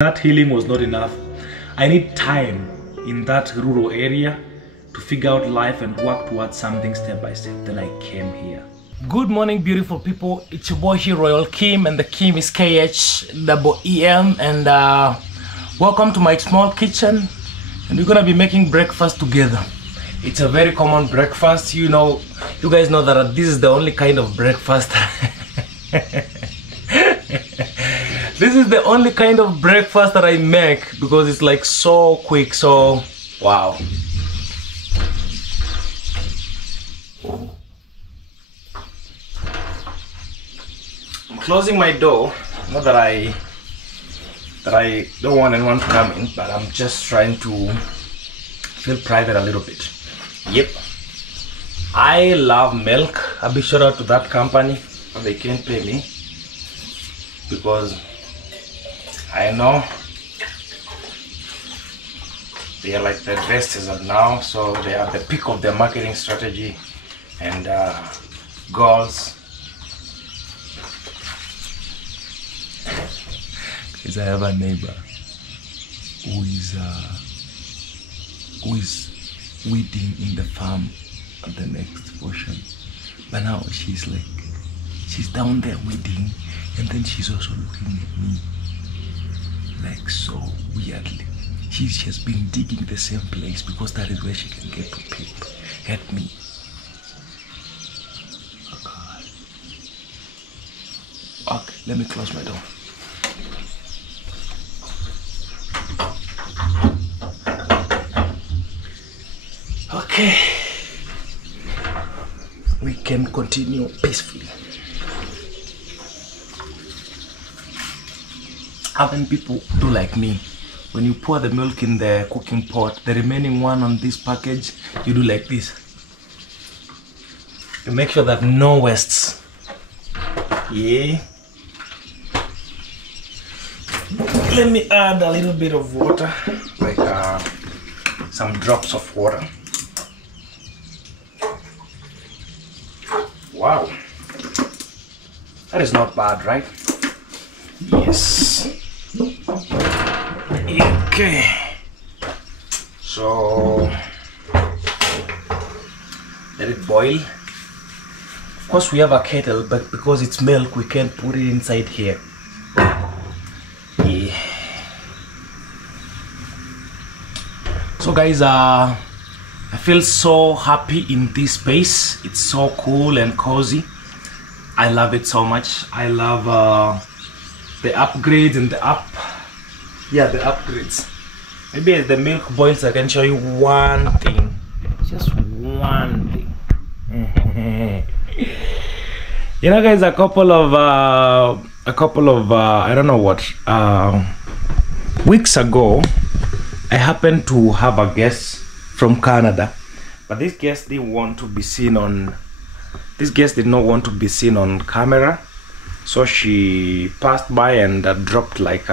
That healing was not enough. I need time in that rural area to figure out life and work towards something step by step. Then I came here. Good morning, beautiful people. It's your boy here, Royal Kim, and the Kim is KHEM, and welcome to my small kitchen. And we're gonna be making breakfast together. It's a very common breakfast. You guys know that this is the only kind of breakfast. This is the only kind of breakfast that I make because it's like so quick. So wow. I'm closing my door. Not that I don't want anyone to come in, but I'm just trying to feel private a little bit. Yep. I love milk. A big shout out to that company. They can't pay me because I know they are like the best as of now, so they are the peak of their marketing strategy and goals. Because I have a neighbor who is weeding in the farm at the next portion, but now she's down there weeding, and then she's also looking at me like so weirdly. She has been digging the same place because that is where she can get to peep at me. Oh God. Okay, let me close my door. Okay, we can continue peacefully. How many people do like me? When you pour the milk in the cooking pot, the remaining one on this package, you do like this. You make sure that no wastes. Yeah. Let me add a little bit of water, like some drops of water. Wow. That is not bad, right? Yes. Okay, so let it boil. Of course we have a kettle, but because it's milk we can't put it inside here. Yeah. So guys, I feel so happy in this space. It's so cool and cozy. I love it so much. I love the upgrades and the the upgrades. Maybe as the milk boils I can show you one thing, just one thing. You know guys, a couple of I don't know what weeks ago I happened to have a guest from Canada, but this guest didn't want to be seen on did not want to be seen on camera. So she passed by and dropped like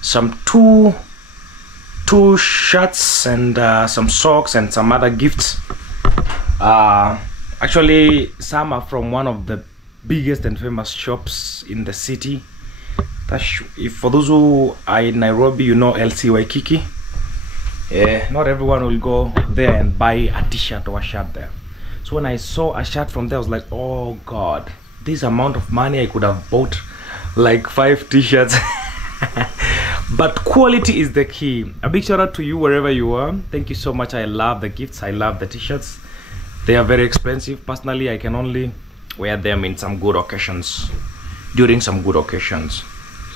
some two shirts and some socks and some other gifts. Actually, some are from one of the biggest and famous shops in the city. If for those who are in Nairobi, you know LC Waikiki. Not everyone will go there and buy a t-shirt or a shirt there. So when I saw a shirt from there, I was like, oh God, this amount of money I could have bought like 5 t-shirts. But quality is the key. A big shout out to you wherever you are. Thank you so much. I love the gifts. I love the t-shirts. They are very expensive. Personally, I can only wear them in some good occasions, during some good occasions.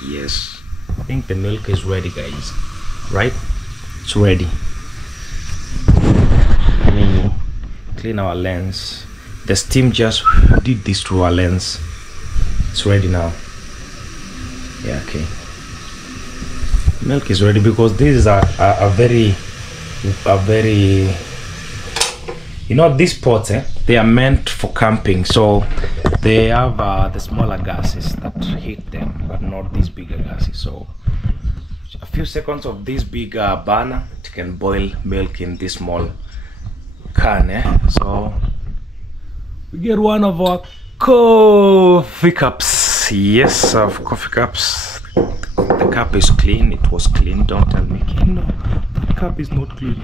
Yes, I think the milk is ready, guys. Right? It's ready. Let me clean our lens. The steam just did this to our lens. It's ready now. Yeah, okay. Milk is ready because this is a very you know, these pots, they are meant for camping, so they have the smaller gases that heat them, but not these bigger gases. So a few seconds of this big burner, it can boil milk in this small can. So we get one of our coffee cups. Yes, of coffee cups. The cup is clean. It was clean. Don't tell me, King, no, that cup is not clean,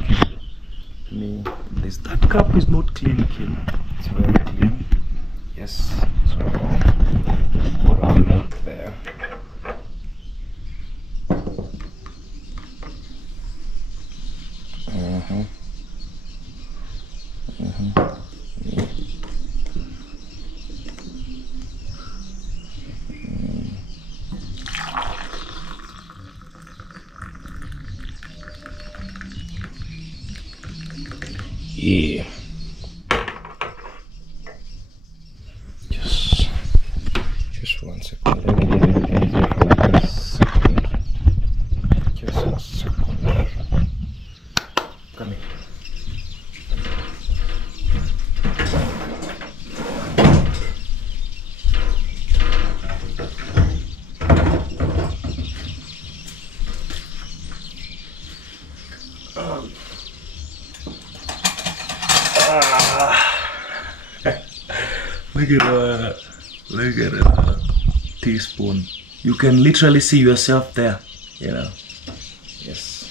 King. That cup is not clean, King. It's very clean. Yes. So put our milk there. Yeah. Just 1 second. Let me get it easier for like a second. Just a second. Come here. Look at a teaspoon. You can literally see yourself there, you know. Yes.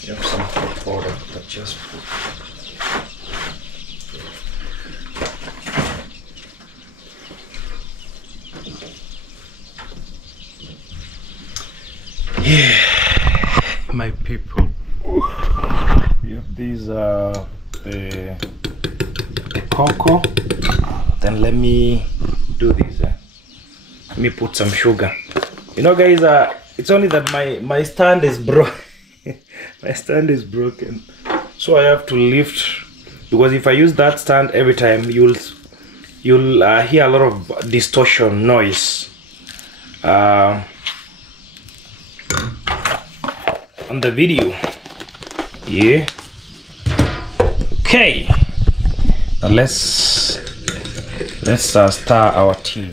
You have some hot water that just put. Yeah, my people. We have these the cocoa. Then let me do this. Let me put some sugar. You know, guys, it's only that my stand is broken. My stand is broken, so I have to lift, because if I use that stand every time, you'll hear a lot of distortion noise on the video. Yeah. Okay. Now let's stir our tea.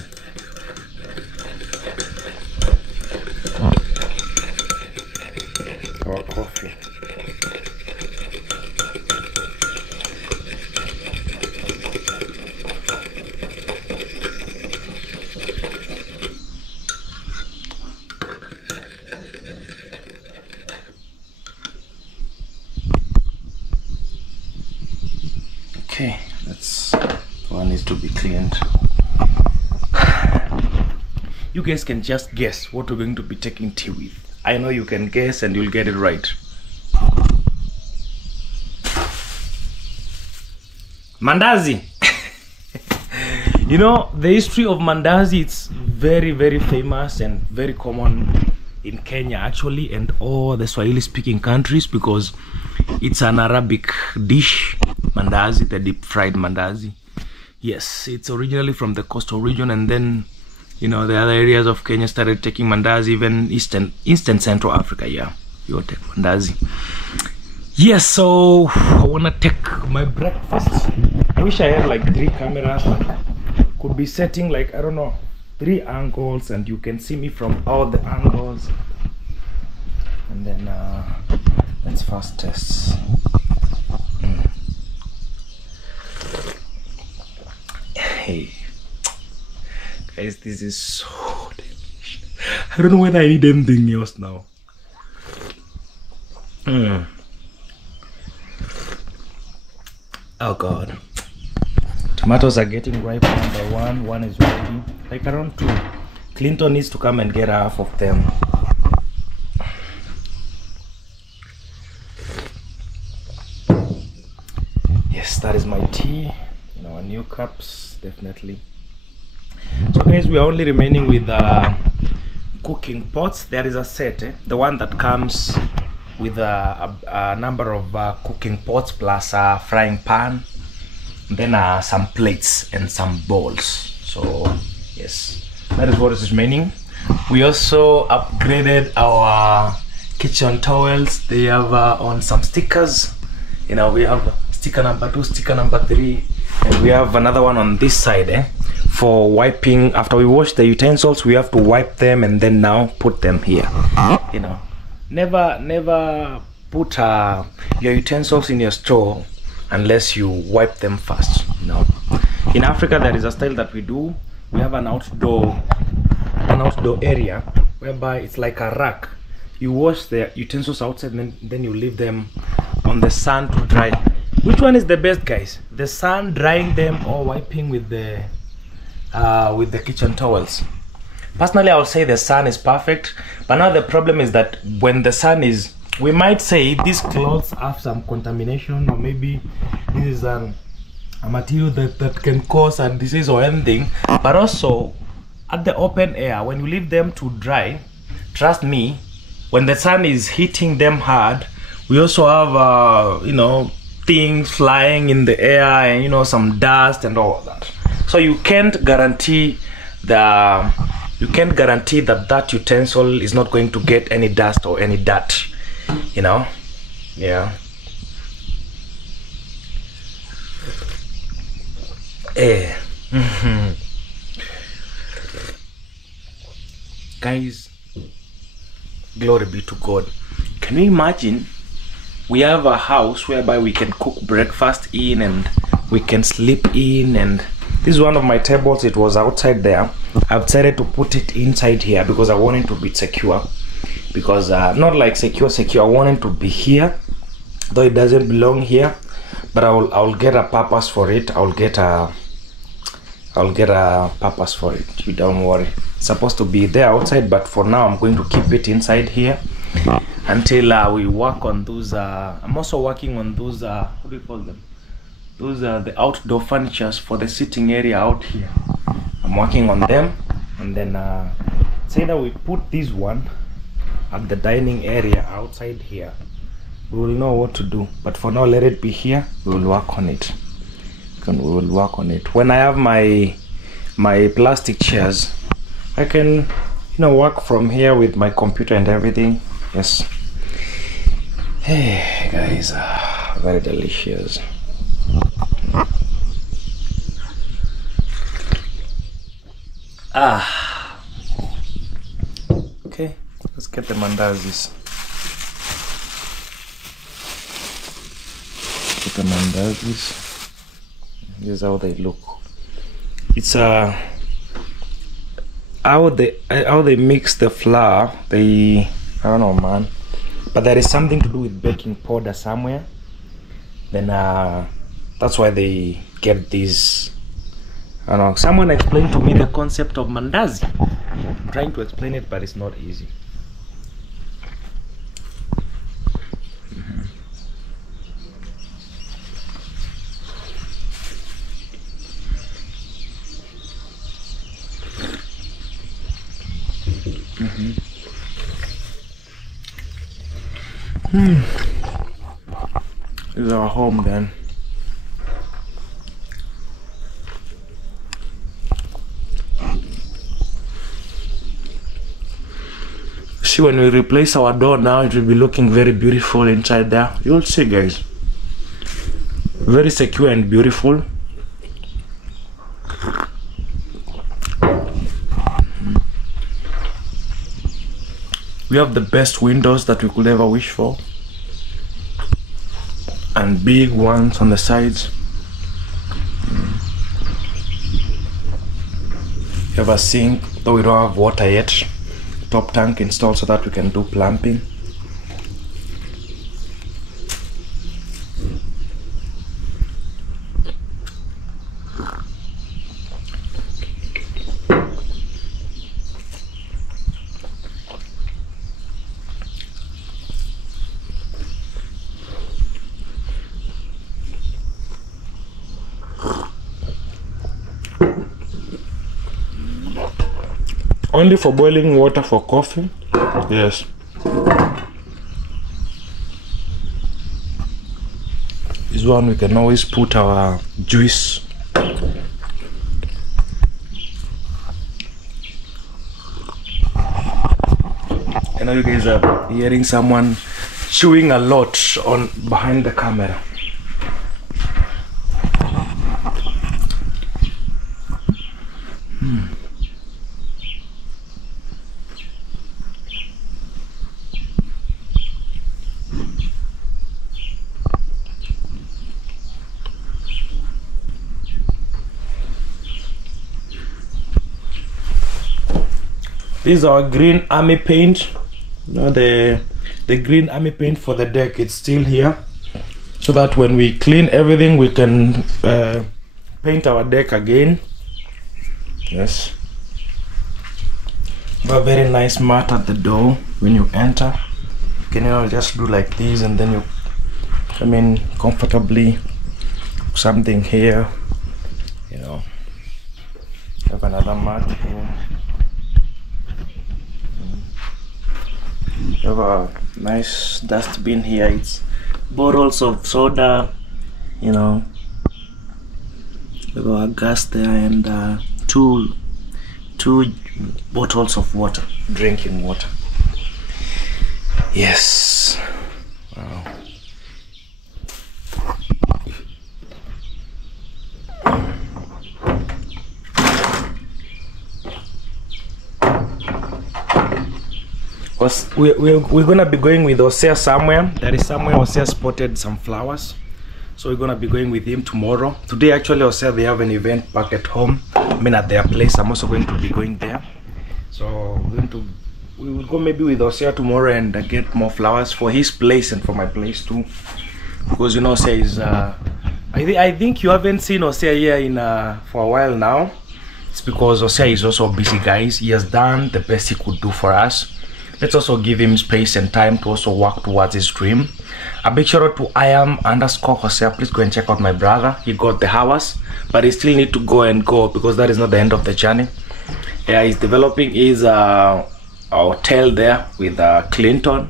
Our coffee. Okay, that's one needs to be cleaned. You guys can just guess what we're going to be taking tea with. I know you can guess and you'll get it right. Mandazi. You know, the history of mandazi, it's very, very famous and very common in Kenya actually, and all the Swahili speaking countries, because it's an Arabic dish. Mandazi, the deep fried mandazi. Yes, it's originally from the coastal region, and then, you know, the other areas of Kenya started taking mandazi, even Eastern Central Africa. Yeah, you'll take mandazi. Yes, so I wanna take my breakfast. I wish I had like 3 cameras, could be setting like, I don't know, 3 angles, and you can see me from all the angles. And then let's first test. Hey guys, this is so delicious. I don't know whether I need anything else now. Oh god, tomatoes are getting ripe one by one. One is ready, like around 2. Clinton needs to come and get half of them. Yes, that is my tea in our new cups, definitely. So guys, we are only remaining with cooking pots. There is a set, the one that comes with a number of cooking pots plus a frying pan, and then some plates and some bowls. So yes, that is what is remaining. We also upgraded our kitchen towels. They have on some stickers. You know, we have sticker number 2, sticker number 3, and we have another one on this side, for wiping. After we wash the utensils, we have to wipe them and then now put them here. You know, never put your utensils in your store unless you wipe them first. You know, in Africa there is a style that we do. We have an outdoor area whereby it's like a rack. You wash the utensils outside, and then you leave them on the sun to dry. Which one is the best, guys? The sun drying them or wiping with the kitchen towels? Personally, I would say the sun is perfect, but now the problem is that when the sun is, we might say these clothes have some contamination, or maybe this is a material that can cause a disease or anything. But also at the open air, when you leave them to dry, trust me, when the sun is hitting them hard, we also have you know, things flying in the air, and you know, some dust and all of that. So you can't guarantee that that utensil is not going to get any dust or any dirt, you know. Yeah. Guys, glory be to God. Can you imagine? We have a house whereby we can cook breakfast in and we can sleep in, and this is one of my tables. It was outside there. I've decided to put it inside here because I want it to be secure, because not like secure, I want it to be here, though it doesn't belong here, but I'll get a purpose for it. I'll get a purpose for it. You don't worry. It's supposed to be there outside, but for now I'm going to keep it inside here until we work on those. I'm also working on those, what do you call them? Those are the outdoor furnitures for the sitting area out here. I'm working on them, and then say that we put this one at the dining area outside here. We will know what to do, but for now let it be here. We will work on it. We will work on it. When I have my plastic chairs, I can, you know, work from here with my computer and everything. Yes. Hey guys, very delicious. Okay, let's get the mandazis. Get the mandazis. Here's how they look. It's how they mix the flour. I don't know, man, but there is something to do with baking powder somewhere. Then that's why they get these. I don't know. Someone explained to me the concept of mandazi. I'm trying to explain it, but it's not easy. This is our home then. See, when we replace our door now, it will be looking very beautiful inside there. You'll see, guys. Very secure and beautiful. We have the best windows that we could ever wish for, and big ones on the sides. We have a sink, though we don't have water yet. Top tank installed so that we can do plumbing. Only for boiling water for coffee. Yes. This one we can always put our juice. I know you guys are hearing someone chewing a lot on behind the camera. This is our green army paint. You know, the green army paint for the deck, it's still here, so that when we clean everything we can paint our deck again. Yes, a very nice mat at the door when you enter. You can, you know, just do like this, and then you come in comfortably. Something here, you know. Have another mat here. You have a nice dustbin here. It's bottles of soda, you know. You have a gas there, and two bottles of water, drinking water. Yes. Wow. We're gonna be going with Osea somewhere. There is somewhere Osea spotted some flowers, so we're gonna be going with him tomorrow. Today actually Osea, they have an event back at home, I mean at their place. I'm also going to be going there, so we will go maybe with Osea tomorrow and get more flowers for his place and for my place too, because you know Osea is I think you haven't seen Osea here in for a while now. It's because Osea is also busy, guys. He has done the best he could do for us. Let's also give him space and time to also work towards his dream. A big shout out to @Hosea. Please go and check out my brother. He got the hours, but he still need to go because that is not the end of the journey. Yeah, he's developing his hotel there with Clinton,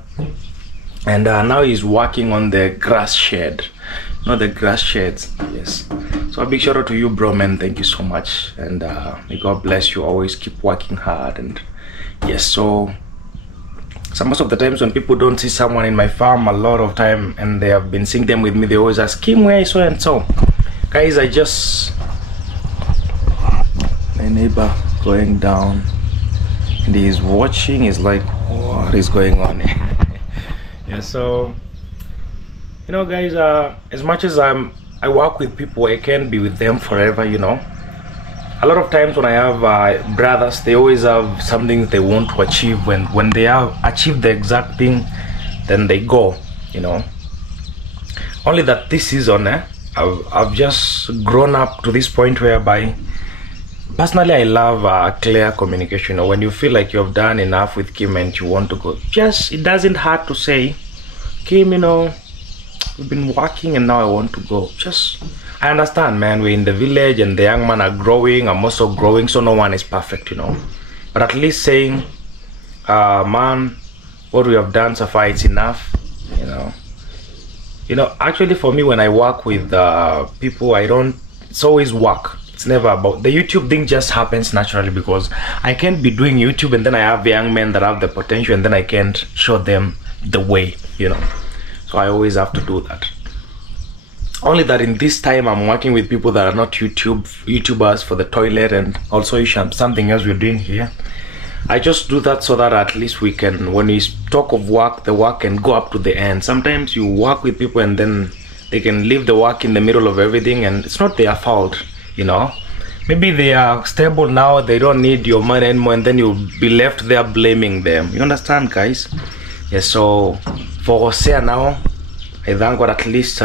and now he's working on the grass shed. Not the grass sheds. Yes. So a big shout out to you, bro, man. Thank you so much, and may God bless you. Always keep working hard. And yes, so most of the times when people don't see someone in my farm a lot of time, and they have been seeing them with me, they always ask, Kim, where is so and so? Guys, my neighbor going down, and he's watching. He's like, what is going on? Yeah, so you know, guys, as much as I work with people, I can't be with them forever, you know. A lot of times when I have brothers, they always have something they want to achieve. When they have achieved the exact thing, then they go, you know. Only that this season, I've just grown up to this point whereby, personally, I love clear communication. You know, when you feel like you've done enough with Kim and you want to go, it doesn't hurt to say, Kim, you know, we've been working and now I want to go. I understand, man, we're in the village and the young man are growing, I'm also growing, so no one is perfect, you know. But at least saying, man, what we have done so far, it's enough, you know. You know, actually for me, when I work with people, it's always work. It's never about, the YouTube thing just happens naturally, because I can't be doing YouTube and then I have young men that have the potential and then I can't show them the way, you know. So I always have to do that. Only that in this time I'm working with people that are not YouTubers for the toilet, and also something else we're doing here. I just do that so that at least we can, when we talk of work, the work can go up to the end. Sometimes you work with people and then they can leave the work in the middle of everything, and it's not their fault, you know. Maybe they are stable now, they don't need your money anymore, and then you'll be left there blaming them. You understand, guys? Yes, so for Hosea now, I thank God at least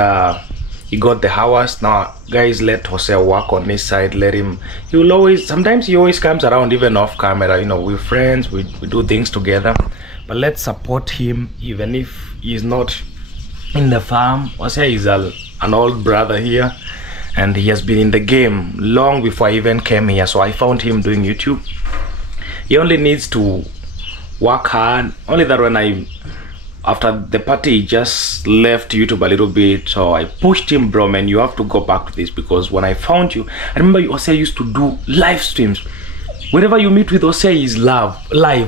he got the hours. Now, guys, let Hosea work on his side. Let him. Sometimes he always comes around even off camera. You know, we're friends. We do things together. But let's support him even if he's not in the farm. Hosea is an old brother here, and he has been in the game long before I even came here. So I found him doing YouTube. He only needs to work hard. Only that when after the party, he just left YouTube a little bit, so I pushed him, bro, man, you have to go back to this, because when I found you, I remember Hosea used to do live streams. Wherever you meet with Hosea, he's live.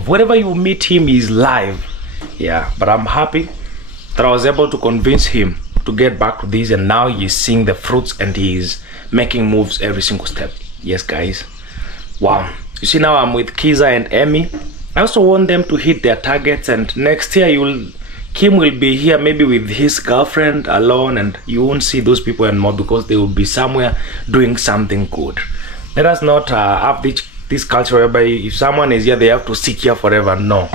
Wherever you meet him, he's live. Yeah, but I'm happy that I was able to convince him to get back to this, and now he's seeing the fruits and he's making moves every single step. Yes, guys. Wow. You see, now I'm with Kiza and Emmy. I also want them to hit their targets, and next year Kim will be here maybe with his girlfriend alone, and you won't see those people anymore because they will be somewhere doing something good. Let us not have this culture whereby if someone is here, they have to sit here forever. No.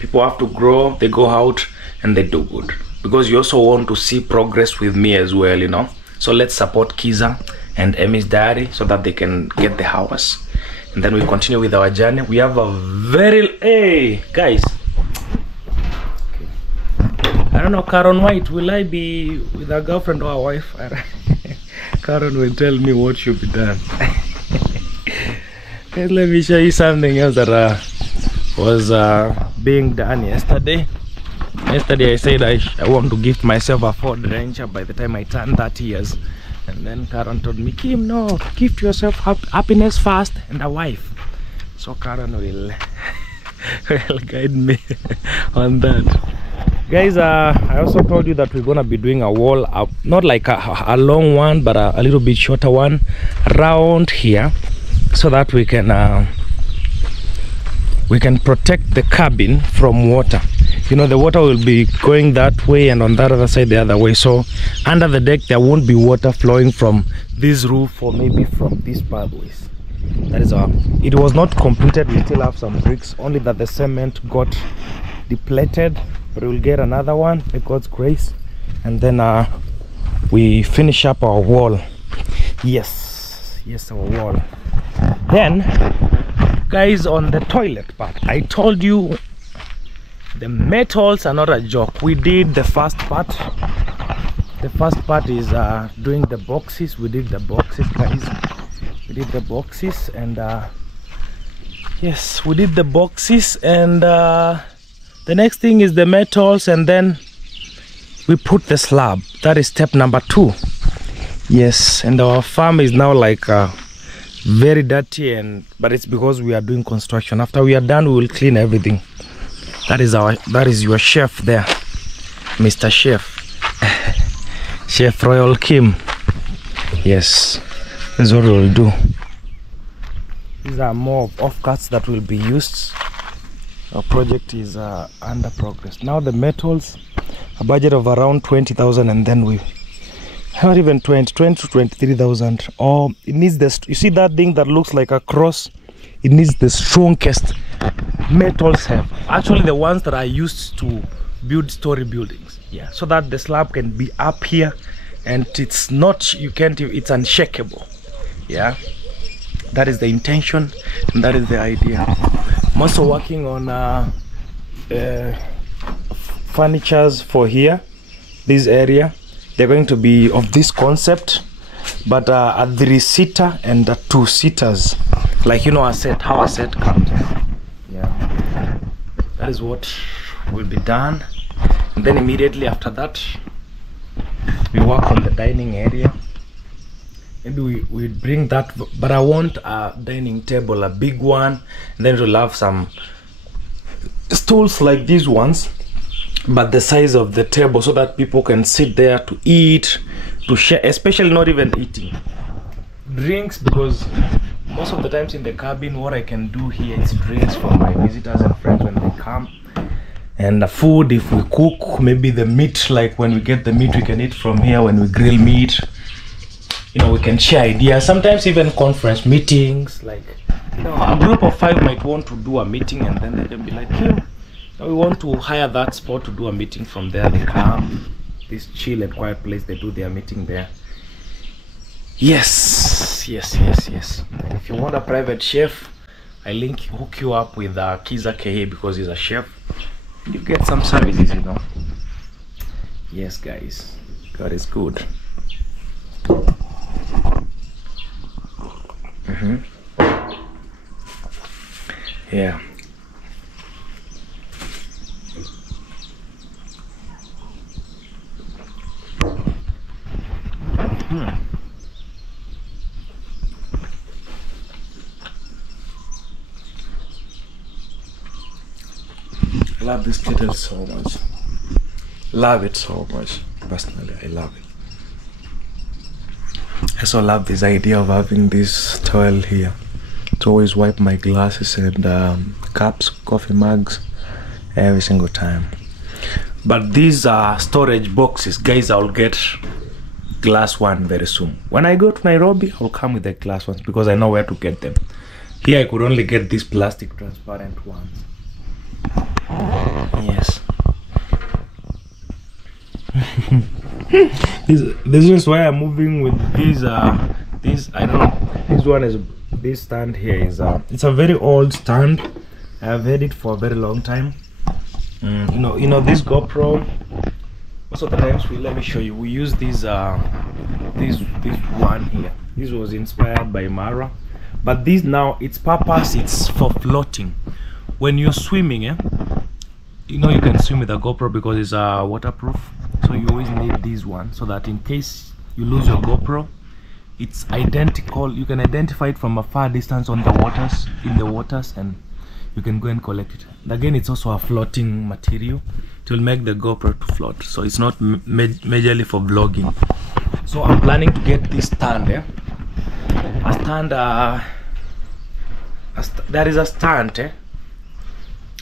People have to grow, they go out and they do good. Because you also want to see progress with me as well, you know. So let's support Kiza and Emmy's daddy so that they can get the house. And then we continue with our journey. We have a very... Hey, guys. I don't know, Karen White, will I be with a girlfriend or a wife? Karen will tell me what should be done. Let me show you something else that was being done yesterday. Yesterday I said I want to gift myself a Ford Ranger by the time I turn 30 years. And then Karen told me, Kim, no, gift yourself happiness first and a wife. So Karen will guide me on that. Guys, I also told you that we're gonna be doing a wall up, not like a long one, but a little bit shorter one around here, so that we can protect the cabin from water. You know, the water will be going that way and on that other side the other way, so under the deck there won't be water flowing from this roof or maybe from these pathways. That is our... It was not completed, we still have some bricks, only that the cement got depleted, but we'll get another one by God's grace, and then we finish up our wall. Yes, our wall. Then guys, on the toilet part, I told you the metals are not a joke. We did the first part. The first part is doing the boxes. We did the boxes, guys. We did the boxes, and yes, we did the boxes, and the next thing is the metals, and then we put the slab. That is step number 2. Yes, and our farm is now like very dirty, but it's because we are doing construction. After we are done, we will clean everything. That is your chef there, Mr. Chef. Chef Royal Kim. Yes, this is what we will do. These are more offcuts that will be used. Our project is under progress. Now the metals, a budget of around 20,000, and then we not even 20 to 23,000. Or it needs this. You see that thing that looks like a cross? It needs the strongest metals have. Actually, the ones that are used to build story buildings. Yeah, so that the slab can be up here, and it's not, you can't, it's unshakable. Yeah, that is the intention, and that is the idea. I'm also working on furnitures for here, this area. They're going to be of this concept, but a 3-seater and a 2-seaters, like, you know, how a set comes. Yeah, that is what will be done. And then immediately after that, we work on the dining area. Maybe we bring that, but I want a dining table, a big one, and then we'll have some stools like these ones, but the size of the table, so that people can sit there to eat, to share, especially not even eating drinks, because most of the times in the cabin, what I can do here is drinks for my visitors and friends when they come, and the food, if we cook, maybe the meat, like when we get the meat, we can eat from here. When we grill meat, you know, we can share ideas. Sometimes even conference meetings, like, you know, a group of 5 might want to do a meeting, and then they can be like, hey, we want to hire that spot to do a meeting. From there they come, this chill and quiet place, they do their meeting there. Yes. If you want a private chef, I hook you up with Kiza Kehe, because he's a chef. You get some services, you know. Yes, guys, God is good. Yeah. I love this kettle so much. Love it so much. Personally, I love it. I also love this idea of having this towel here to always wipe my glasses and cups, coffee mugs every single time. But these are storage boxes, guys. I'll get glass one very soon. When I go to Nairobi, I'll come with the glass ones because I know where to get them. Here I could only get these plastic transparent ones. Yes. This is why I'm moving with these I don't know, this one is, this stand here is it's a very old stand. I've had it for a very long time. You know this GoPro, most of the times let me show you, we use this one here. This was inspired by Mara, but this now, its purpose, it's for floating. When you're swimming, you can swim with a GoPro because it's waterproof, so you always need this one, so that in case you lose your GoPro, it's identical. You can identify it from a far distance on the waters, in the waters, and you can go and collect it. And again, it's also a floating material. It will make the GoPro to float, so it's not majorly for vlogging. So I'm planning to get this stand. A stand. There is a stand. I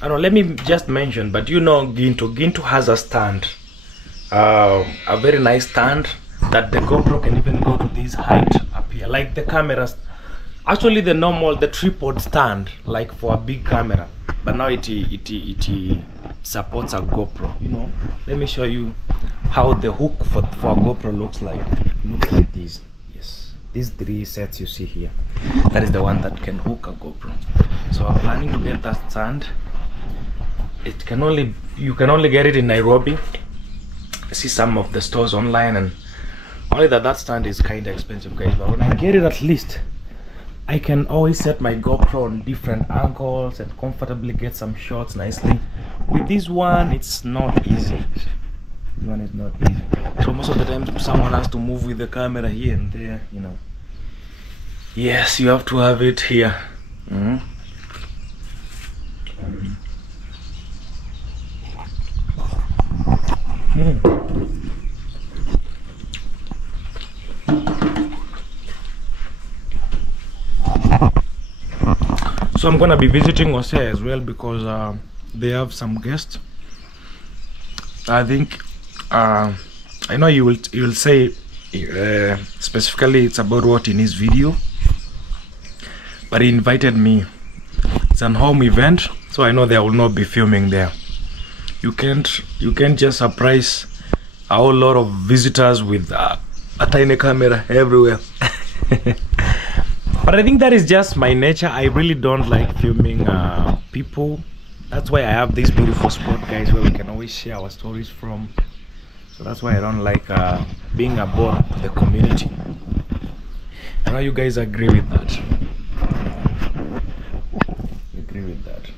don't know. Let me just mention. But Ginto has a stand. A very nice stand that the GoPro can even go to this height up here, like the cameras. Actually, the tripod stand, like for a big camera, but now it supports a GoPro. Let me show you how the hook for a GoPro looks like. It looks like this. Yes, these 3 sets you see here, that is the one that can hook a GoPro. So I'm planning to get that stand. You can only get it in Nairobi. I see some of the stores online, and only that stand is kind of expensive, guys. But when I get it, at least I can always set my GoPro on different angles and comfortably get some shots nicely. With this one, it's not easy. This one is not easy. So most of the time, someone has to move with the camera here and there, Yes, you have to have it here. So I'm gonna be visiting Ose as well because they have some guests. I think I know you will say specifically it's about what in his video, but he invited me. It's an home event, so I know there will not be filming there. You can't just surprise a whole lot of visitors with a tiny camera everywhere. But I think that is just my nature. I really don't like filming people. That's why I have this beautiful spot, guys, where we can always share our stories from. So that's why I don't like being a bore to the community. I know you guys agree with that. Agree with that.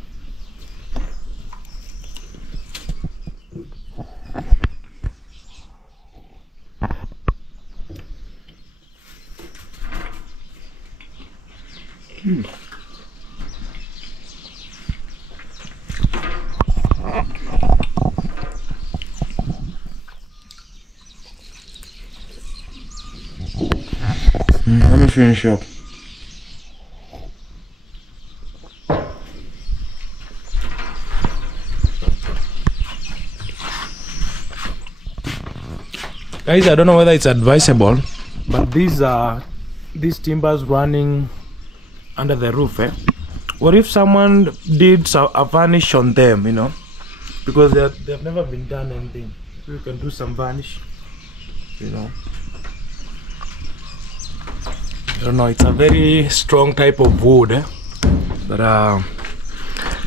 Let me finish up. Guys, I don't know whether it's advisable, but these timbers running under the roof, what if someone did a varnish on them, because they've never been done anything. You can do some varnish, I don't know, it's a very strong type of wood, but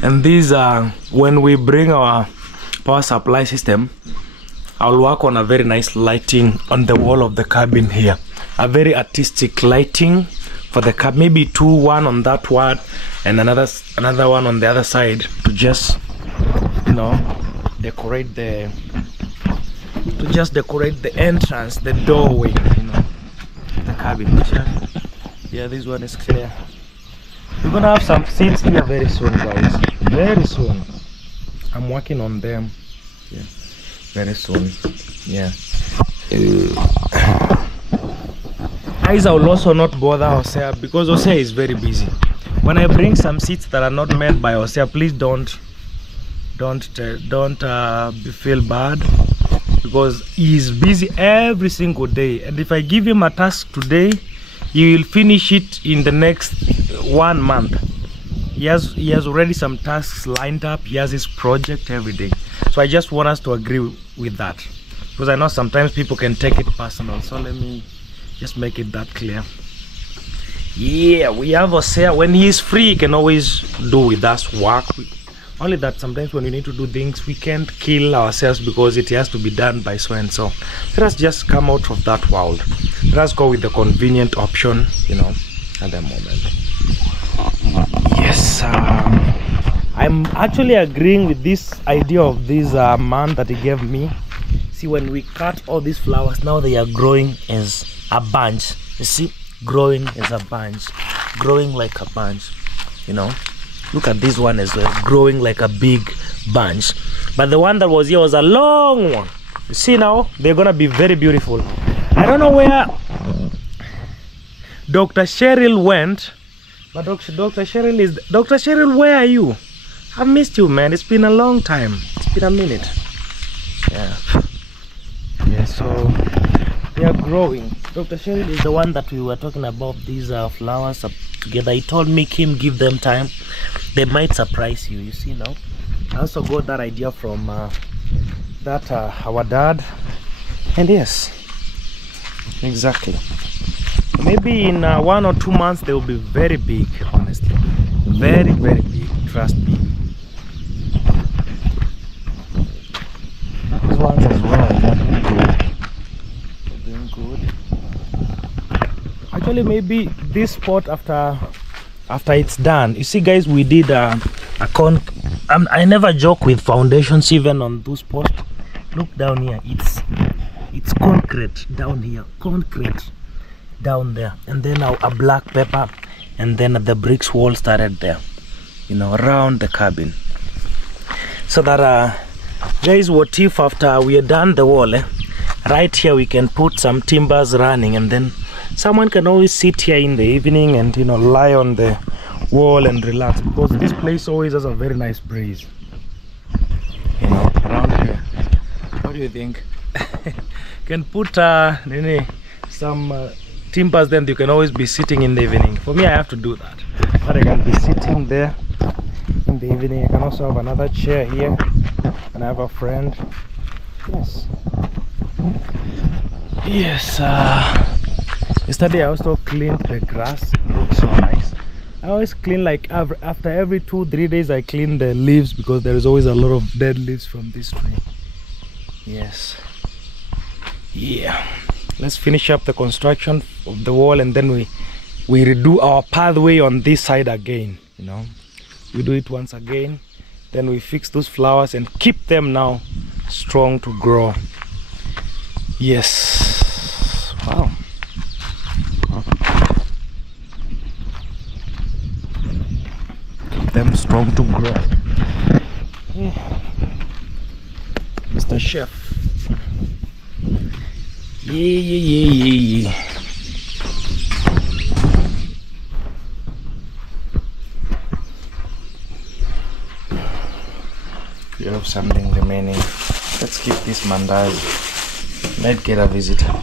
and these when we bring our power supply system, I'll work on a very nice lighting on the wall of the cabin here, a very artistic lighting for the cab, maybe one on that one and another one on the other side, to just decorate the entrance, the doorway, the cabin. Yeah, this one is clear. We're gonna have some seats here very soon, guys. Very soon. I'm working on them. Yeah, very soon. Yeah. Guys, I will also not bother Hosea because Hosea is very busy. When I bring some seeds that are not made by Hosea, please don't feel bad, because he is busy every single day, and if I give him a task today, he will finish it in the next 1 month. He has already some tasks lined up. He has his project every day. So I just want us to agree with that, because I know sometimes people can take it personal. So let me just make it that clear. Yeah, we have Hosea. When he is free, he can always do with us work. Only that sometimes when we need to do things, we can't kill ourselves because it has to be done by so and so. Let us just come out of that world. Let us go with the convenient option, you know, at the moment. Yes, I'm actually agreeing with this idea of this man that he gave me. See, when we cut all these flowers, now they are growing as a bunch. You see, growing as a bunch, growing like a bunch, you know. Look at this one as well, growing like a big bunch. But the one that was here was a long one. You see now, they're gonna be very beautiful. I don't know where Dr. Cheryl went, but Dr. Cheryl, where are you? I've missed you, man. It's been a long time. It's been a minute. Yeah, so they are growing. Dr. Cheryl is the one that we were talking about, these flowers together. He told me, Kim, give them time. They might surprise you. You see now. I also got that idea from our dad. And yes, exactly. Maybe in 1 or 2 months they will be very big, honestly. Very, very big. Trust me. These ones as well. They're doing good. Actually, maybe this spot after it's done. You see, guys, we did a I never joke with foundations even on those spots. Look down here. It's concrete down here. Concrete down there, and then a black pepper, and then the bricks wall started there, you know, around the cabin. So that guys, what if after we are done the wall, right here we can put some timbers running, and then someone can always sit here in the evening and, you know, lie on the wall and relax, because this place always has a very nice breeze, you know, around here. What do you think? Can put some timbers, then you can always be sitting in the evening. For me, I have to do that, but I can be sitting there in the evening. I can also have another chair here, and I have a friend. Yes, yesterday I also cleaned the grass. It looks so nice. I always clean, like after every 2-3 days I clean the leaves, because there is always a lot of dead leaves from this tree. Yes. Yeah, let's finish up the construction of the wall, and then we redo our pathway on this side again, you know. We do it once again, then we fix those flowers and keep them now strong to grow. Yes. Wow. Keep them strong to grow. Yeah. Mr. Chef. Yeah. We have something remaining. Let's keep this mandazi. Might get a visitor.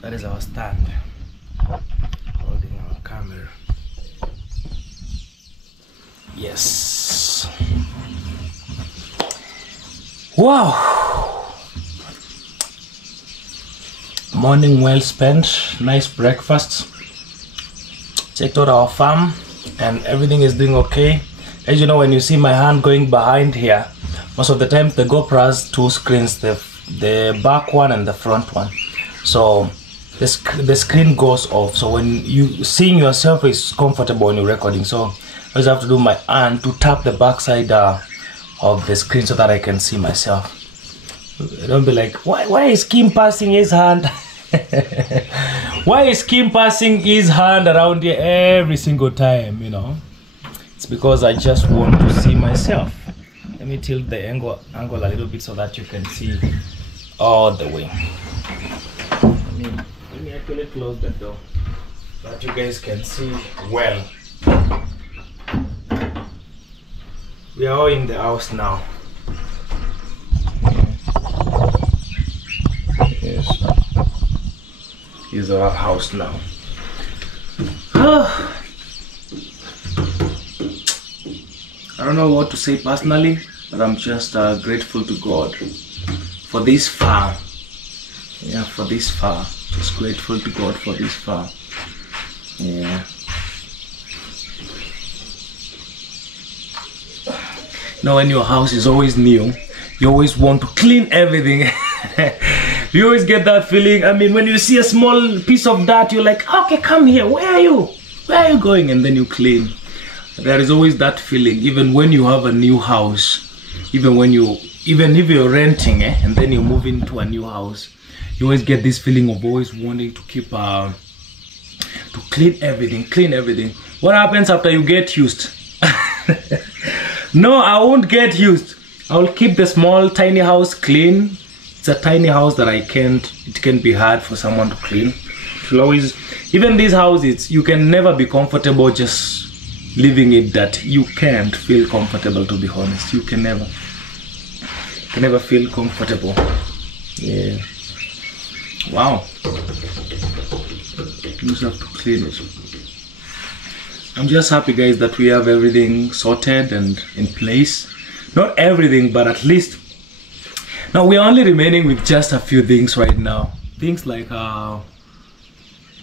That is our stand, holding our camera. Yes. Wow. Morning well spent. Nice breakfast. Checked out our farm, and everything is doing okay. As you know, when you see my hand going behind here, most of the time the GoPro has 2 screens, the back one and the front one. So the screen goes off, so when you seeing yourself is comfortable when you're recording. So I just have to do my hand to tap the back side of the screen so that I can see myself. Don't be like, why is Kim passing his hand? Why is Kim passing his hand around here every single time, you know? It's because I just want to see myself. Let me tilt the angle a little bit so that you can see all the way. Let me actually close the door so that you guys can see well. We are all in the house now. Yes. Here's our house now. I don't know what to say personally, but I'm just grateful to God for this far. Yeah, for this far. Just grateful to God for this far. Yeah. Now when your house is always new, you always want to clean everything. You always get that feeling. I mean, when you see a small piece of dirt, you're like, okay, come here. Where are you? Where are you going? And then you clean. There is always that feeling, even when you have a new house, even if you're renting, and then you move into a new house, you always get this feeling of always wanting to keep to clean everything. What happens after you get used? No, I won't get used. I'll keep the small tiny house clean. It's a tiny house that it can be hard for someone to clean. Even these houses, you can never be comfortable just leaving it that you can't feel comfortable, to be honest. You can never feel comfortable. Yeah. Wow. You just have to clean it. I'm just happy, guys, that we have everything sorted and in place. Not everything, but at least. Now we are only remaining with just a few things right now. Things like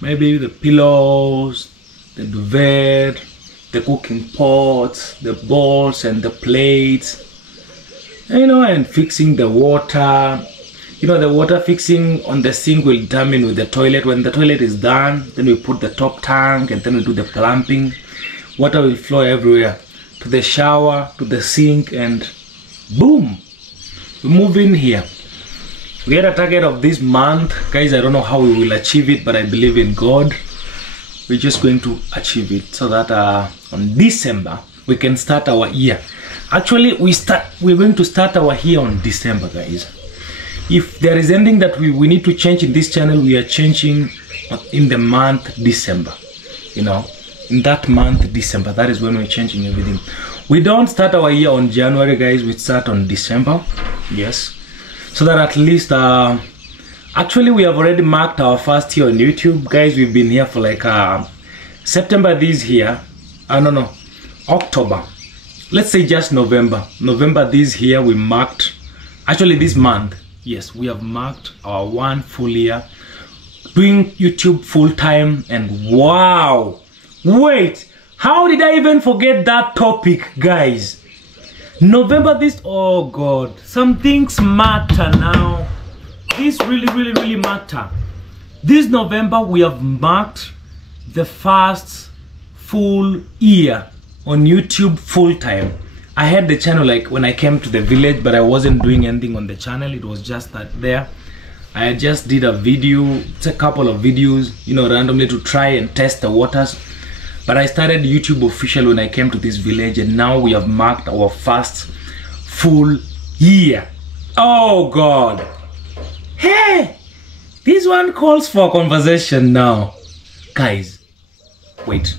maybe the pillows, the duvet, the cooking pots, the bowls and the plates, you know, and fixing the water. You know, the water fixing on the sink will determine with the toilet. When the toilet is done, then we put the top tank and then we do the plumbing. Water will flow everywhere, to the shower, to the sink, and boom, we move in here. We had a target of this month, guys. I don't know how we will achieve it, but I believe in God. We're just going to achieve it so that on December we can start our year. Actually, we're going to start our year on December, guys. If there is anything that we need to change in this channel, we are changing in the month December. You know, in that month December, that is when we're changing everything. We don't start our year on January, guys. We start on December. Yes, so that at least actually we have already marked our first year on YouTube, guys. We've been here for like September this year. No, October. Let's say just November this year we marked. Actually this month, yes, we have marked our 1 full year doing YouTube full time. And wow, wait, how did I even forget that topic, guys? November this, oh God, some things matter now. This really matter. This November we have marked the first full year on YouTube full time. I had the channel like when I came to the village, but I wasn't doing anything on the channel. It was just that there. I just did a video, it's a couple of videos, you know, randomly to try and test the waters. But I started YouTube official when I came to this village, and now we have marked our first full year. Oh God. Hey, this one calls for conversation now. Guys, wait.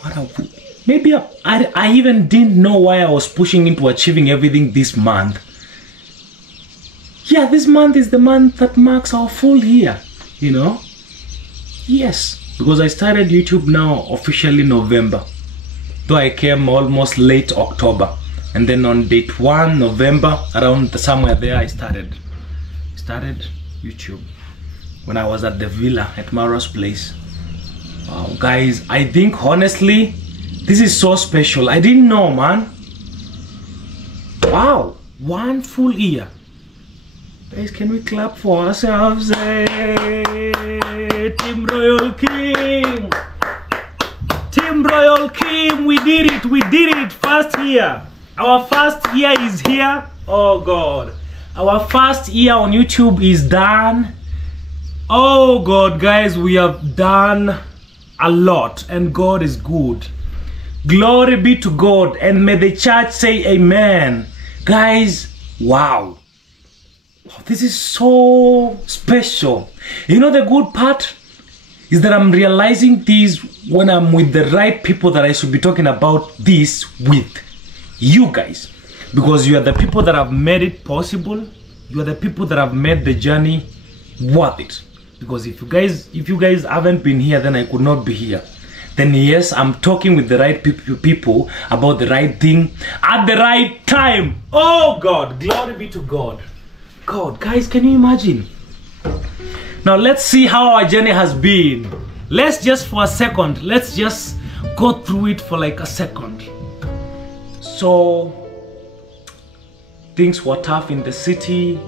What are we? Maybe I even didn't know why I was pushing into achieving everything this month. Yeah, this month is the month that marks our full year, you know? Yes, because I started YouTube now officially November. Though I came almost late October. And then on date 1 November, around somewhere there, I started YouTube. When I was at the villa at Mara's place. Wow, guys, I think honestly, this is so special. I didn't know, man. Wow, 1 full year. Guys, can we clap for ourselves? Hey, Team Royal King. Team did it. We did it. First year. Our first year is here. Oh God. Our first year on YouTube is done. Oh God, guys, we have done a lot, and God is good. Glory be to God, and may the church say amen. Guys, wow. This is so special. You know, the good part is that I'm realizing this when I'm with the right people that I should be talking about this with. You guys. Because you are the people that have made it possible. You are the people that have made the journey worth it. Because if you guys haven't been here, then I could not be here. Then yes, I'm talking with the right people about the right thing at the right time. Oh God, glory be to God. God, guys, can you imagine? Now let's see how our journey has been. Let's just for a second, let's just go through it for like a second. So things were tough in the city.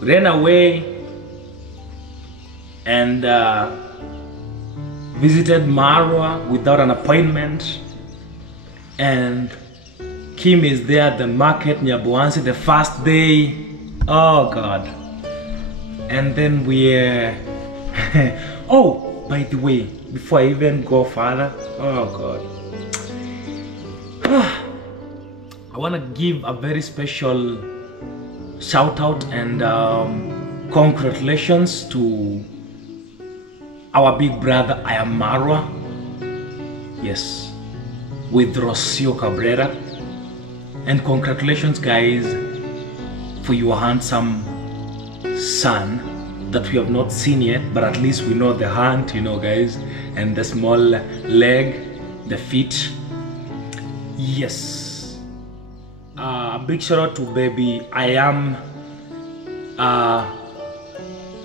Ran away and visited Marwa without an appointment, and Kim is there at the market Nyabuansi the first day. Oh God. And then we oh, by the way, before I even go further, oh God, I want to give a very special shout out and congratulations to our big brother I am Marwa. Yes, with Rocio Cabrera. And congratulations, guys, for your handsome son that we have not seen yet, but at least we know the hand, you know, guys, and the small leg, the feet. Yes. A big shout out to baby I am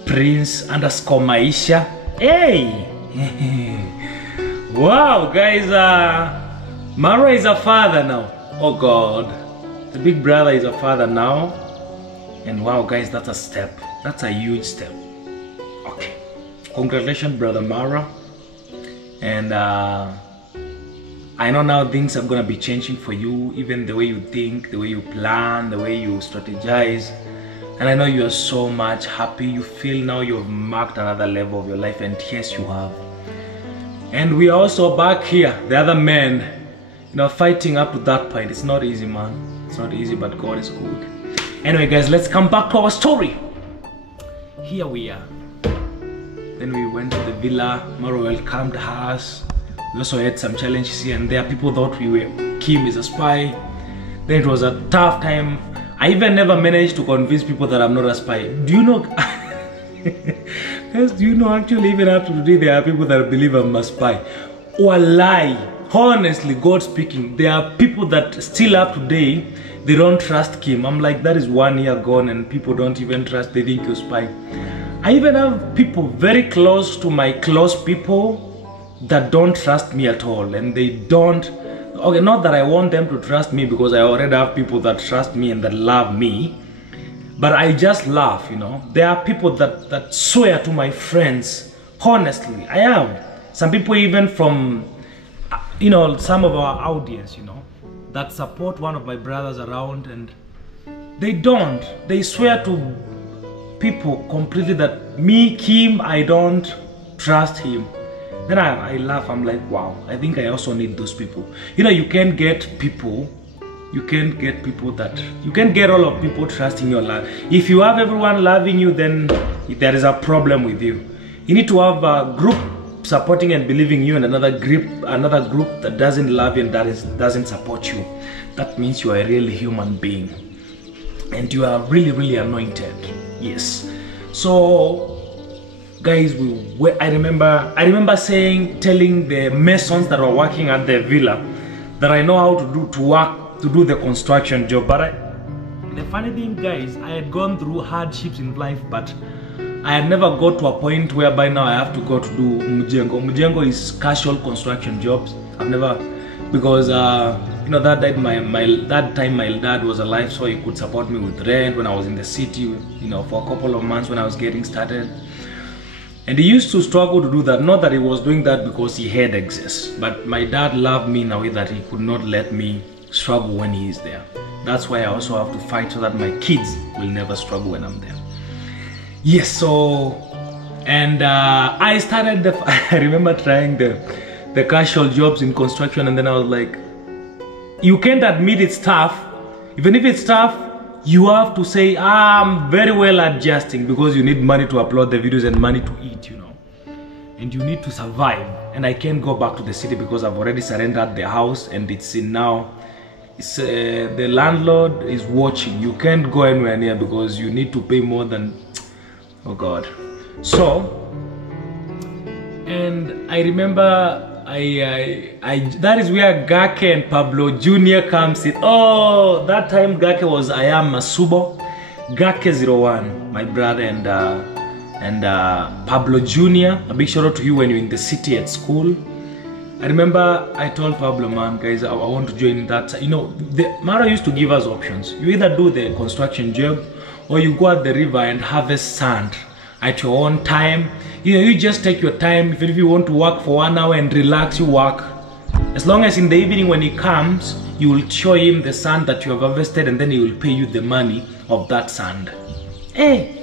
Prince_ Maisha. Hey. Wow, guys, Mara is a father now. Oh God, the big brother is a father now. And wow, guys, that's a step. That's a huge step. Okay, congratulations, brother Mara. And I know now things are gonna be changing for you, even the way you think, the way you plan, the way you strategize. And I know you are so much happy. You feel now you've marked another level of your life, and yes, you have. And we are also back here, the other men, you know, fighting up to that point. It's not easy, man. It's not easy, but God is good. Anyway, guys, let's come back to our story. Here we are. Then we went to the villa. Mara welcomed us. We also had some challenges here and there. People thought Kim is a spy. Then it was a tough time. I even never managed to convince people that I'm not a spy. Do you know? Guys, do you know actually even up to today there are people that believe I'm a spy? Or lie. Honestly, God speaking, there are people that still up today, they don't trust Kim. I'm like, that is 1 year gone and people don't even trust, they think you're spy. I even have people very close to my close people that don't trust me at all, and they don't, okay, not that I want them to trust me, because I already have people that trust me and that love me, but I just laugh, you know. There are people that swear to my friends. Honestly, I have some people even from, you know, some of our audience, you know, that support one of my brothers around, and they swear to people completely that me, Kim, I don't trust him. Then I laugh. I'm like, wow, I think I also need those people. You know, you can't get people, you can't get all of people trusting your love. If you have everyone loving you, then there is a problem with you. You need to have a group supporting and believing you, and another group that doesn't love you and doesn't support you. That means you are a real human being, and you are really, really anointed. Yes. So guys, I remember telling the masons that were working at the villa that I know how to do the construction job. But the funny thing, guys, I had gone through hardships in life, but I had never got to a point whereby now I have to go to do mujengo. Mujengo is casual construction jobs. I've never, because you know, that time my dad was alive, so he could support me with rent when I was in the city, you know, for a couple of months when I was getting started. And he used to struggle to do that. Not that he was doing that because he had excess, but my dad loved me in a way that he could not let me struggle when he is there. That's why I also have to fight so that my kids will never struggle when I'm there. Yes, so, and I started I remember trying the casual jobs in construction, and then I was like, you can't admit it's tough. Even if it's tough, you have to say, I'm very well adjusting, because you need money to upload the videos and money to eat, you know. And you need to survive. And I can't go back to the city because I've already surrendered the house, and it's in now. It's, the landlord is watching. You can't go anywhere near because you need to pay more than, oh God. So, and I remember that is where Gake and Pablo Jr. comes in. Oh, that time Gake was I am Masubo, Gake 01, my brother, and Pablo Jr. A big shout out to you when you're in the city at school. I remember I told Pablo, man, guys, I want to join that. You know, Mara used to give us options. You either do the construction job, or you go at the river and harvest sand at your own time. You know, you just take your time. Even if you want to work for 1 hour and relax, you work. As long as in the evening when he comes, you will show him the sand that you have harvested, and then he will pay you the money of that sand. Hey!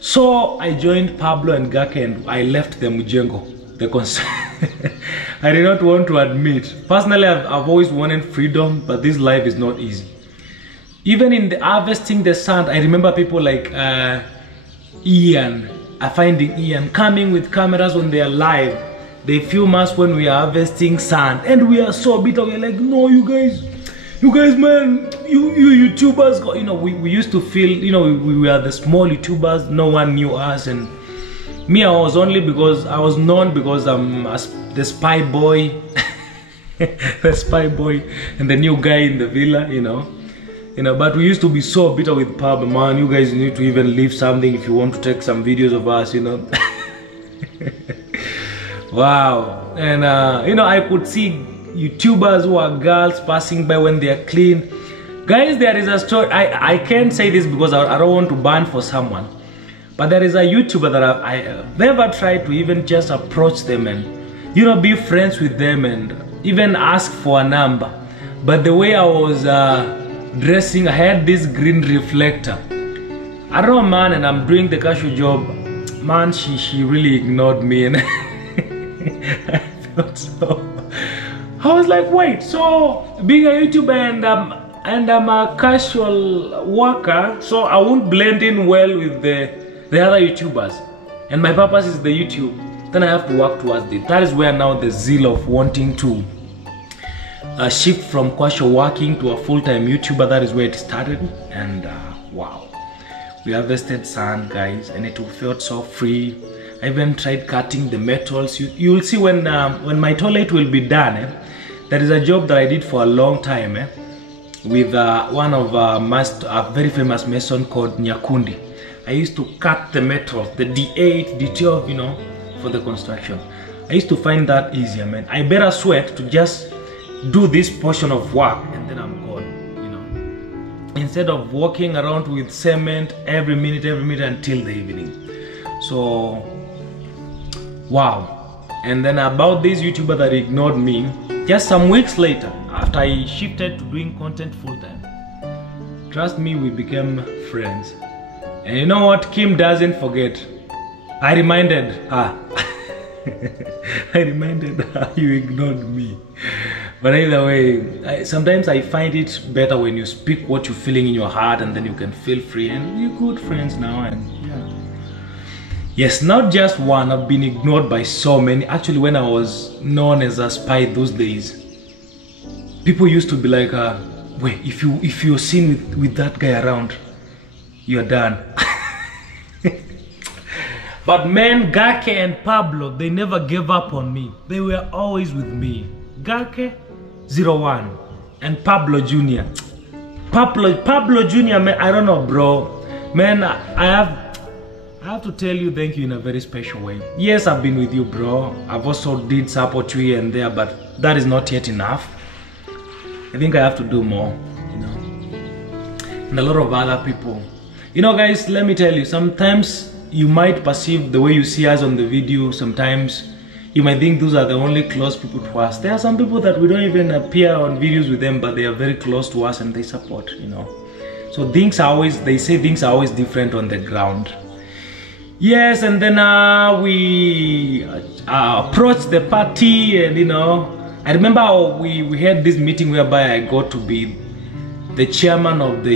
So I joined Pablo and Gake, and I left the Mujengo. I did not want to admit. Personally, I've always wanted freedom, but this life is not easy. Even in the harvesting the sand, I remember people like Ian, finding Ian coming with cameras when they are live. They film us when we are harvesting sand, and we are so bitter. We're like, no, you guys, man, you YouTubers, you know, we used to feel, you know, we were the small YouTubers. No one knew us, and me, I was only because I was known because I'm the spy boy, the spy boy, and the new guy in the villa, you know. But we used to be so bitter with Pablo, man. You guys need to even leave something if you want to take some videos of us, you know. Wow. And you know, I could see YouTubers who are girls passing by when they are clean. Guys, there is a story. I can't say this because I don't want to ban for someone, but there is a YouTuber that I never tried to even just approach them and, you know, be friends with them and even ask for a number. But the way I was dressing, I had this green reflector. I don't know, man, and I'm doing the casual job. Man, she really ignored me, and I felt so. I was like, wait, so being a YouTuber and I'm a casual worker, so I won't blend in well with the other YouTubers, and my purpose is the YouTube. Then I have to work towards it. That is where now the zeal of wanting to shift from casual working to a full-time YouTuber, that is where it started. And wow, we harvested sand, guys, and it felt so free. I even tried cutting the metals. You will see when my toilet will be done. There is a job that I did for a long time with one of a very famous mason called Nyakundi. I used to cut the metals, the D8, D12, you know, for the construction. I used to find that easier, man. I better sweat to just do this portion of work, and then I'm gone, you know, instead of walking around with cement every minute until the evening. So wow. And then about this YouTuber that ignored me, just some weeks later, after I shifted to doing content full-time, trust me, we became friends. And you know what Kim doesn't forget? I reminded her. I reminded her you ignored me. But either way, sometimes I find it better when you speak what you're feeling in your heart, and then you can feel free, and we're good friends now. And yeah. Yes, not just one. I've been ignored by so many. Actually, when I was known as a spy those days, people used to be like, wait, if you're seen with that guy around, you're done. But man, Gake and Pablo, they never gave up on me. They were always with me. Gake 01 and Pablo Jr. Pablo Jr., man, I don't know, bro. Man, I have to tell you thank you in a very special way. Yes, I've been with you, bro. I've also did support you here and there, but that is not yet enough. I think I have to do more, you know. And a lot of other people. You know, guys, let me tell you, sometimes you might perceive the way you see us on the video, sometimes you might think those are the only close people to us. There are some people that we don't even appear on videos with them, but they are very close to us and they support, you know. So they say things are always different on the ground. Yes, and then we approached the party, and you know, I remember we had this meeting whereby I got to be the chairman of the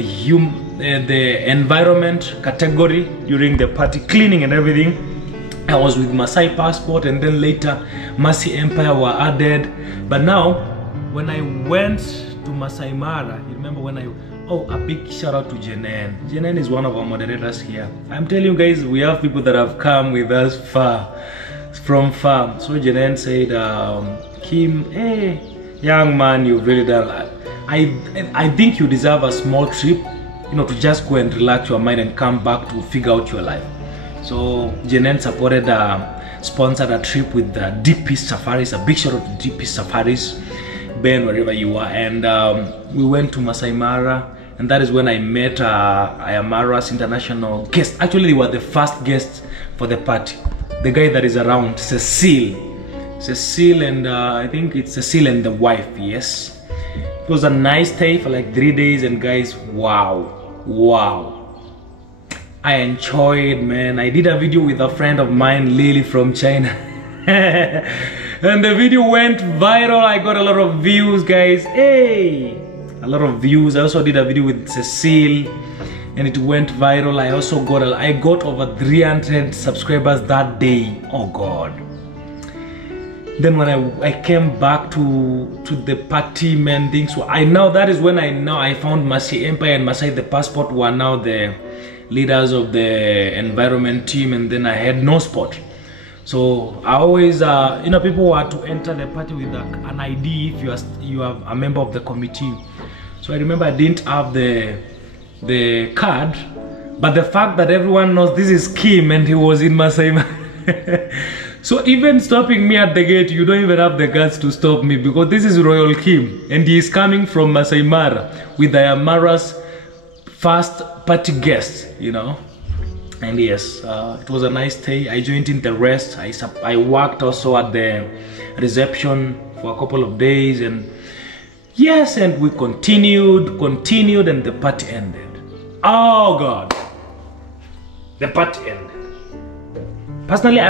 environment category during the party, cleaning and everything. I was with Maasai passport, and then later Mercy Empire were added. But now, when I went to Masai Mara, you remember when a big shout out to Jenen. Jenen is one of our moderators here. I'm telling you guys, we have people that have come with us from far. So Jenen said, Kim, hey, young man, you've really done that. I think you deserve a small trip, you know, to just go and relax your mind and come back to figure out your life. So Jenen supported, sponsored a trip with the DP Safaris. A big shout out to DP Safaris, Ben, wherever you are. And we went to Masai Mara, and that is when I met Ayamara's international guest. Actually, they were the first guests for the party. The guy that is around, Cecile, and I think it's Cecile and the wife. Yes, it was a nice stay for like 3 days, and guys, wow, I enjoyed, man. I did a video with a friend of mine, Lily from China. And the video went viral. I got a lot of views, guys. Hey, a lot of views. I also did a video with Cecile, and it went viral. I got over 300 subscribers that day. Oh God. Then when I came back to the party, man, things were, that is when I found Mercy Empire and Maasai the Passport were now the leaders of the environment team, and then I had no spot. So I always, you know, people were to enter the party with an ID if you are a member of the committee. So I remember I didn't have the card, but the fact that everyone knows this is Kim and he was in Masai Mara. So even stopping me at the gate, you don't even have the guts to stop me, because this is Royal Kim and he is coming from Masai Mara with Ayamara's first party guest, you know. And yes, it was a nice day. I joined in the rest. I worked also at the reception for a couple of days, and yes, and we continued, and the party ended. Oh God, the party ended. Personally,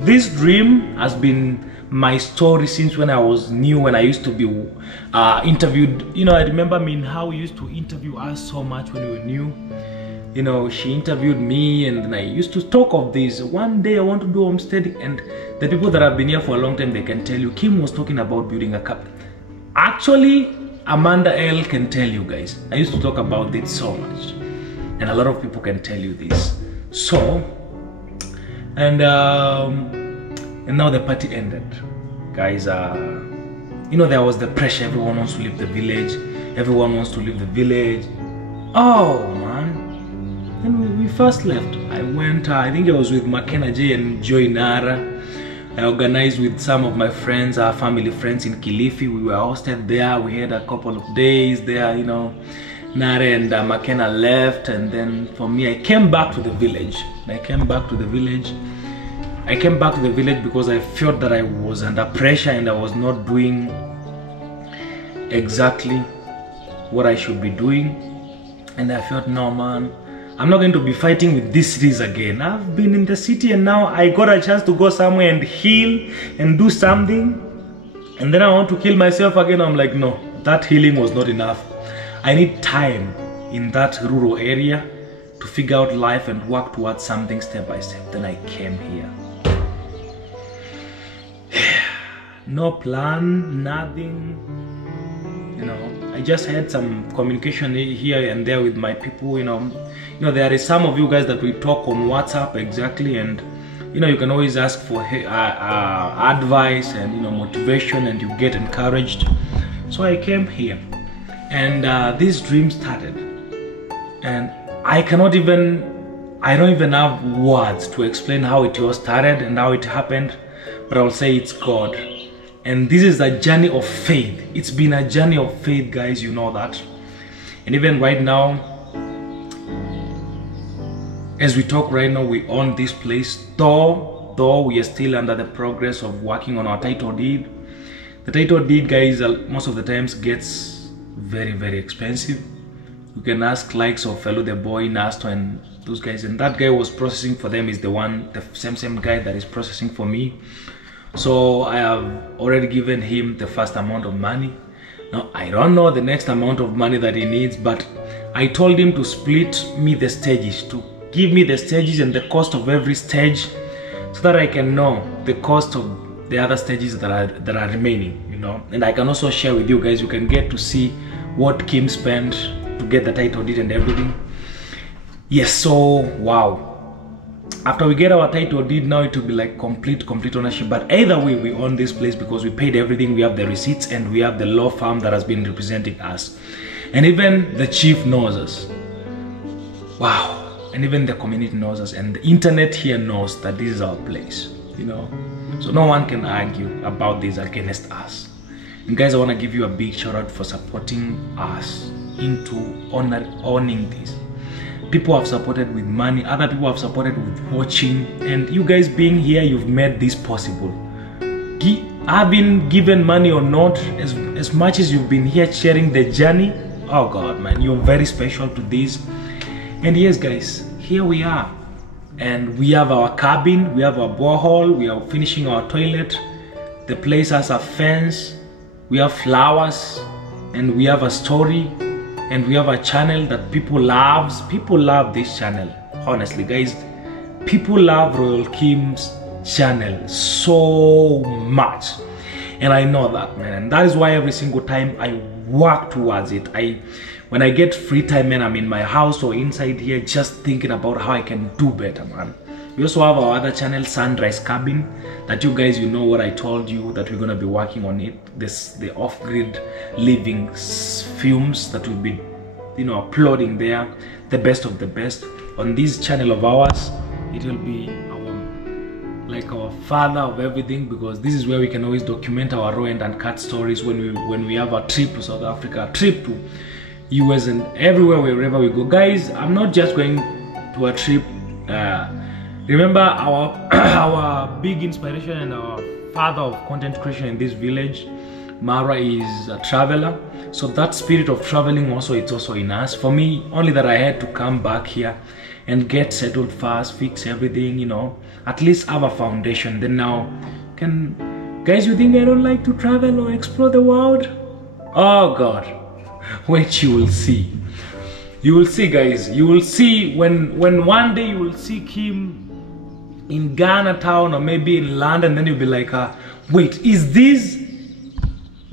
this dream has been my story since when I was new, when I used to be interviewed. You know, I remember how we used to interview us so much when we were new. You know, she interviewed me, and then I used to talk of this. One day I want to do homesteading, and the people that have been here for a long time, they can tell you, Kim was talking about building a cabin. Actually, Amanda L can tell you guys, I used to talk about it so much, and a lot of people can tell you this. So, and now the party ended, guys. You know, there was the pressure. Everyone wants to leave the village. Oh man. Then we first left. I went, I think I was with McKenna J and Joy Nara. I organized with some of my friends, our family friends in Kilifi. We were hosted there. We had a couple of days there, you know. Nara and McKenna left, and then for me, I came back to the village. I came back to the village because I felt that I was under pressure and I was not doing exactly what I should be doing. And I felt, no man, I'm not going to be fighting with these cities again. I've been in the city, and now I got a chance to go somewhere and heal and do something, and then I want to kill myself again. I'm like, no, that healing was not enough. I need time in that rural area to figure out life and work towards something step by step. Then I came here. No plan, nothing. You know, I just had some communication here and there with my people. You know, there is some of you guys that we talk on WhatsApp exactly, and you know, you can always ask for advice and, you know, motivation, and you get encouraged. So I came here, and this dream started, and I don't even have words to explain how it all started and how it happened, but I'll say it's God. And this is a journey of faith. It's been a journey of faith, guys, you know that. And even right now, As we talk right now, we own this place, though we are still under the progress of working on our title deed. The title deed, guys, most of the times gets very expensive. You can ask likes of fellow the boy Nasto and those guys, and that guy was processing for them is the same guy that is processing for me. So I have already given him the first amount of money. Now I don't know the next amount of money that he needs, but I told him to split me the stages, to give me the stages and the cost of every stage, so that I can know the cost of the other stages that are remaining, you know. And I can also share with you guys. You can get to see what Kim spent to get the title deed and everything. Yes, so wow. After we get our title deed, now it will be like complete ownership. But either way, we own this place because we paid everything. We have the receipts and we have the law firm that has been representing us. And even the chief knows us. Wow. And even the community knows us. And the internet here knows that this is our place, you know. So no one can argue about this against us. And guys, I want to give you a big shout out for supporting us into owning this. People have supported with money, other people have supported with watching, and you guys being here, you've made this possible. Having given money or not, as much as you've been here sharing the journey, oh God, man, you're very special to this. And yes, guys, here we are, and we have our cabin, we have our borehole, we are finishing our toilet. The place has a fence, we have flowers, and we have a story. And we have a channel that people loves. People love this channel. Honestly, guys, people love Royal Kim's channel so much. And I know that, man. And that is why every single time I work towards it. When I get free time, man, I'm in my house or inside here just thinking about how I can do better, man. We also have our other channel, Sunrise Cabin, that you guys, you know what I told you, that we're gonna be working on it. The off-grid living films that will be, you know, uploading there, the best of the best. On this channel of ours, it will be our father of everything, because this is where we can always document our raw and uncut stories when we have a trip to South Africa, a trip to US and everywhere, wherever we go. Guys, I'm not just going to a trip. Remember our big inspiration and our father of content creation in this village, Mara, is a traveler. So that spirit of traveling also, it's also in us. For me, only that I had to come back here and get settled fast, fix everything, you know, at least have a foundation. Then now guys, you think I don't like to travel or explore the world? Oh God, wait, you will see. You will see, guys. You will see when one day you will see Kim in Ghana town or maybe in London, then you'll be like, wait, is this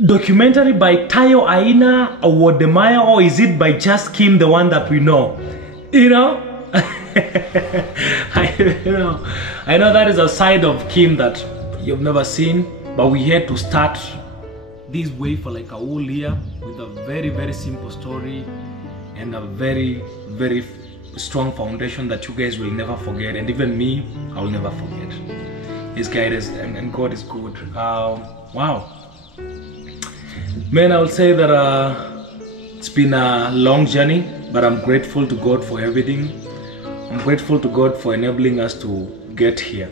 documentary by Tayo Aina or Wodemaya, or is it by just Kim, the one that we know? You know? I know that is a side of Kim that you've never seen, but we had to start this way for like a whole year with a very simple story and a very strong foundation that you guys will never forget, and even me, I will never forget. His guidance, and God is good. Wow, man, I will say that it's been a long journey, but I'm grateful to God for everything. I'm grateful to God for enabling us to get here.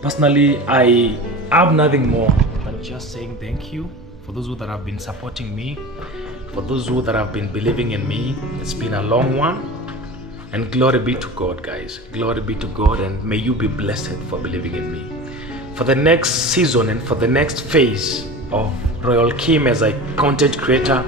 Personally, I have nothing more than just saying thank you for those who that have been supporting me, for those who that have been believing in me. It's been a long one. And glory be to God, guys. Glory be to God, and may you be blessed for believing in me. For the next season and for the next phase of Royal Kim as a content creator,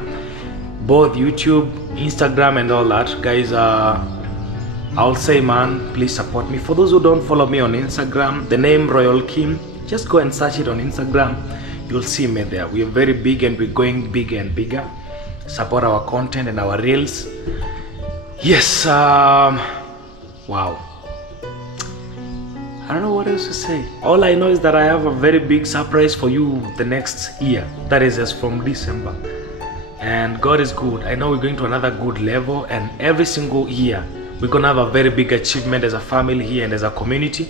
both YouTube, Instagram and all that, guys, I'll say, man, please support me. For those who don't follow me on Instagram, the name Royal Kim, just go and search it on Instagram. You'll see me there. We are very big and we're going bigger and bigger. Support our content and our reels. Yes, wow. I don't know what else to say. All I know is that I have a very big surprise for you the next year. That is as from December. And God is good. I know we're going to another good level, and every single year we're gonna have a very big achievement as a family here and as a community.